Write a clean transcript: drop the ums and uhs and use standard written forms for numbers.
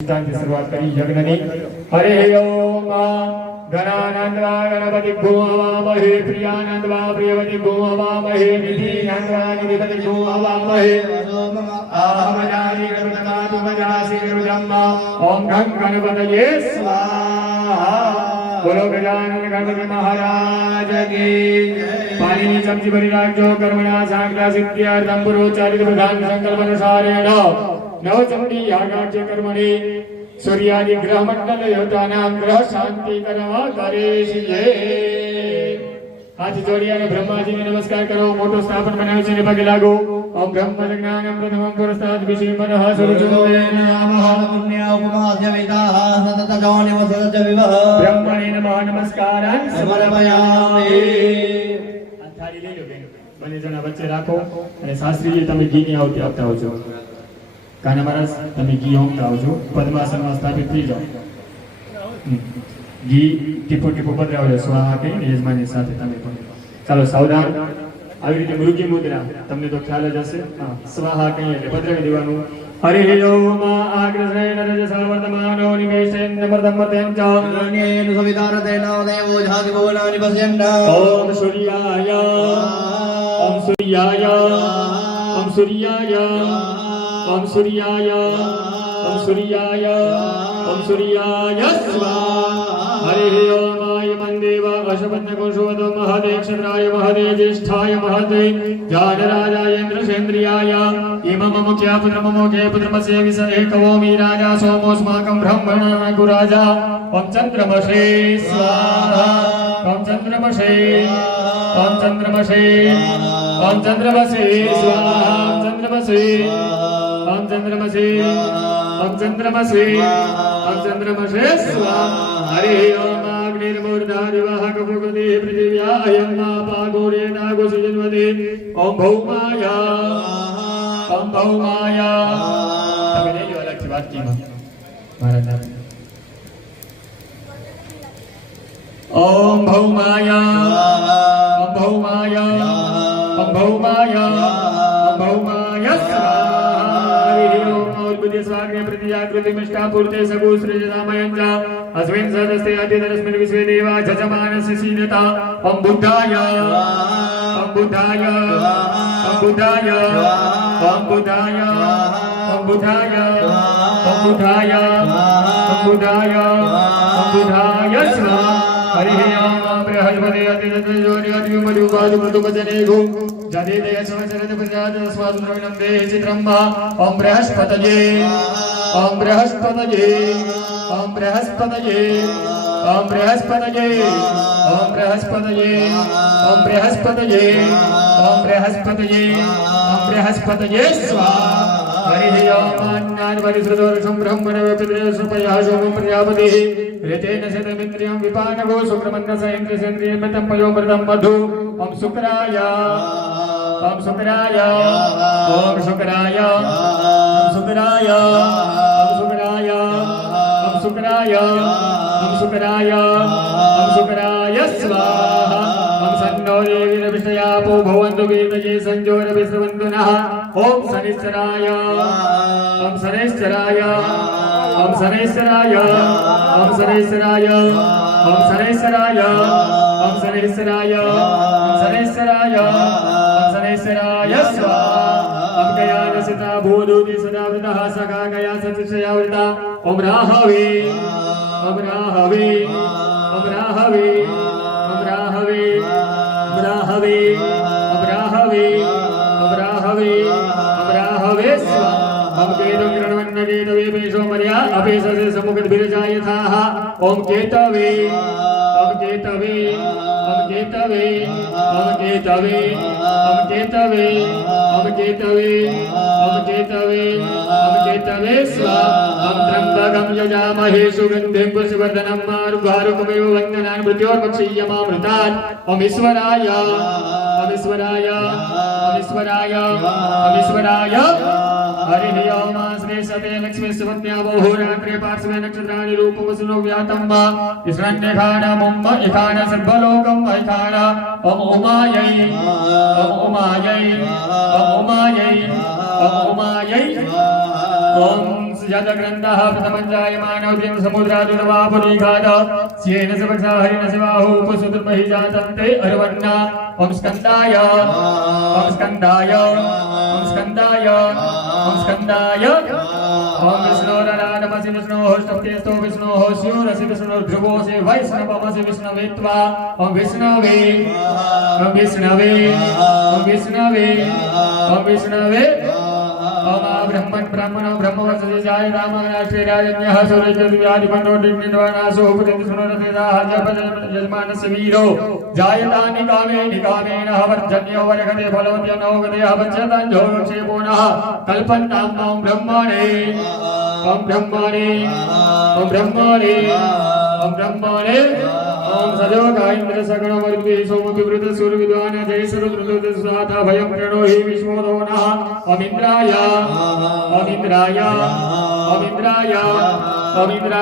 शुरुआत करी यज्ञ हरे ओम गणानंदवा गणपति भूमवामहे प्रियानंदवा प्रियवति भूमवामहे निधिनंदवा निधिपति भूमवामहे आमजानि गरुडनाथु मजासि गरुडम्मा ओम गं गणपतये स्वाहा बोलो गजानन गणपति महाराज की पाणिनि चमची भरी राजो कर्मणा सांख्या सिद्ध्यर्थं पुरोच्चारित प्रधान संकल्पनुसारेण नवचंडी यागाच्य कर्मणि सूर्यादि ग्रह मंडल योतानां ग्रह शांति करवा करेशिये हाथ जोड़ी અને બ્રહ્માજીને નમસ્કાર કરો મોટો સ્થાપન બનાવ્યો છે ને પગે લાગો ઓમ બ્રહ્મ જ્ઞાનમ પ્રથમં પુરસ્તાદ વિષયમનઃ સુરજોવેન નમઃ પુણ્ય ઉપમાસ્ય વેદાઃ સતત જોનિ વસજ વિવહ બ્રહ્મણે નમઃ નમસ્કારાન સમર્પયામિ થાળી લઈ લો બેન બંને જણા વચ્ચે રાખો અને શાસ્ત્રીજી તમે ઘીની આવતી આપતા આવજો કાના મહારાજ તમે ઘી હોમતા આવજો પદ્માસનમાં સ્થાપિત થઈ જાઓ ઘી ટીપો ટીપો પધરાવજો સ્વાહા કહીને યજમાનની સાથે તમે પણ ચાલો સાવધાન આવી રીતે મૃગી મુદ્રા તમને તો ખ્યાલ જ હશે હા સ્વાહા કહીએ એટલે પધરાવી દેવાનું હરિ ઓમ આગ્રસેન રજસા વર્તમાનો નિમેષેન નમર્તમર્તેન ચ અન્યેન સવિતારતેન દેવો જાતિ ભુવનાનિ પશ્યન્ત ઓમ સૂર્યાય ઓમ સૂર્યાય ઓમ સૂર્યાય ओम सूर्याय ओम सूर्याय ओम सूर्याय स्वाहा हरि ओम आय मंदेव अशपत्न कुशवतो महदे क्षत्राय महदे ज्येष्ठाय महदे जानराजाय इंद्रसेन्द्रियाय इमम मुख्या पुत्र मुखे पुत्रमस्य विस एकवोमि राजा सोमोस्माकं ब्रह्मणा गुराजा ओम चंद्रमसे स्वाहा ओम चंद्रमसे ओम चंद्रमसे ओम चंद्रमसे स्वाहा ओम चंद्रमसे ओम चंद्रमसे ओम चंद्रमसे ओम चंद्रमसे स्वाहा हरि ओम अग्निर्मूर्धा दिवः कपुगति पृथिव्या अयं पागोरे नागोसि जन्मदे ओम भौमाया ओम भौमाया તમે લઈ લો અલગથી વાક્યમાં મહારાજ ओम भौमाया ओम भौमाया ओम भौमाया ओम भौमाया स्वाग्ने प्रतिजागृति मिष्टा पूर्ते सगु सृजतामयञ्च अस्मिन् सदस्ते अतिदरस्मिन् विश्वे देवा जजमानस्य सीनता ओम बुद्धाय ओम बुद्धाय ओम बुद्धाय ओम बुद्धाय ओम बुद्धाय ओम बुद्धाय ओम बुद्धाय ओम बुद्धाय स्वाहा हरि ओम बृहस्पति अतिदत्तजोरि अतिविमरुपादु मृदुपजनेगो जदेदय समचरत प्रजात स्वादुद्रविणं देहि चित्रं वा ओम बृहस्पतये ओम बृहस्पतये ओम बृहस्पतये ओम बृहस्पतये ओम बृहस्पतये ओम बृहस्पतये ओम बृहस्पतये ओम बृहस्पतये स्वाहा हरि ओम अन्नानि परिश्रुतोर्षं ब्रह्मणः पितृसुपयः सोमं प्रजापतिः ऋतेन शतमिन्द्रियं विपानगो शुक्रमन्नस इन्द्रसेन्द्रियं पयोमृतं मधु ओम शुक्राय ओम शुक्राय ओम शुक्राय ओम शुक्राय ओम शुक्राय ओम शुक्राय ओम शुक्राय ओम शुक्राय स्वाहा ओम सन्नो देवीरभिषयापो भवन्तु वीर्यजे संजोरभिस्रवन्तु नः ओम शनिश्चराय ओम शनिश्चराय ओम शनिश्चराय ओम शनिश्चराय ओम शनिश्चराय ओम शनिश्चराय ओम शनिश्चराय ओम शनिश्चराय स्वाहा ओम गयानसिता भूदूति सदा वृतः सखा गया सतिशयावृता ओम राहवे ओम राहवे ओम राहवे ओम राहवे ओम राहवे ओम राहवे ओम राहवे ओम राहवे स्वाहा ओम केतुं गृह्णन्नकेतवे पेशो मर्या अपेशसे समुखद्भिर्जायथाः ओम केतवे ओम केतवे ओम केतवे ओम केतवे ओम केतवे ओम केतवे ओम केतवे ओम केतवे स्वाहा ओम त्र्यंबकं यजामहे सुगन्धिं पुष्टिवर्धनं मारुहारुकमेव वन्दनान् मृत्योर्मुक्षीयमामृतात् ओम ईश्वराय ओम ईश्वराय ओम ईश्वराय ओम ईश्वराय हरि ओम श्रेष्ठते लक्ष्मी सुवत्यावहोरात्रे पार्श्वे नक्षत्राणि रूपवसुनो व्यातं वा ईश्वरन्यखानमुम्म इखान सर्वलोकं वैखान ओम उमायै ओम उमायै ओम उमायै ओम उमायै ओम जातग्रन्थः प्रथमं जायमानोऽद्यं समुद्रादुर्वापुरीघात स्येन सवक्षा हरिण शिवाहो उपसुतुर्महि जातन्ते अर्वन्ना ओम स्कन्दाय ओम स्कन्दाय ओम स्कन्दाय ओम स्कन्दाय ओम विष्णोरराडमसि विष्णोस्तुतेस्तो विष्णोः स्योरसि विष्णुर्ध्रुवोऽसि वैष्णवमसि विष्णवेत्वा ओम विष्णवे ओम विष्णवे ओम विष्णवे ओम विष्णवे ओम ब्रह्मन् ब्रह्मणो ब्रह्मवत्सि जाय रामराष्ट्रे राजन्यः सूर्यज्योतिव्याधिपन्नो डिण्डिण्डवानासो उपतिस्मरोरथेदाः यजमानस्य वीरो जायतानि कामे निकामेन वर्जन्यो वर्गते फलोद्यनो गदयः पञ्चताञ्जो क्षेपोनः कल्पन्तां मां ब्रह्मणे ओम ब्रह्मणे ओम ब्रह्मणे ओम ब्रह्मणे ओम सजोगायेन्द्र सकल वर्गे सोमविवृत सूर्यविद्वान जय सुरुद्रुत स्वाहा भयं प्रणो हि विष्णुदो नः ओम इंद्राय ओम इंद्राय ओम इंद्राय ओम इंद्राय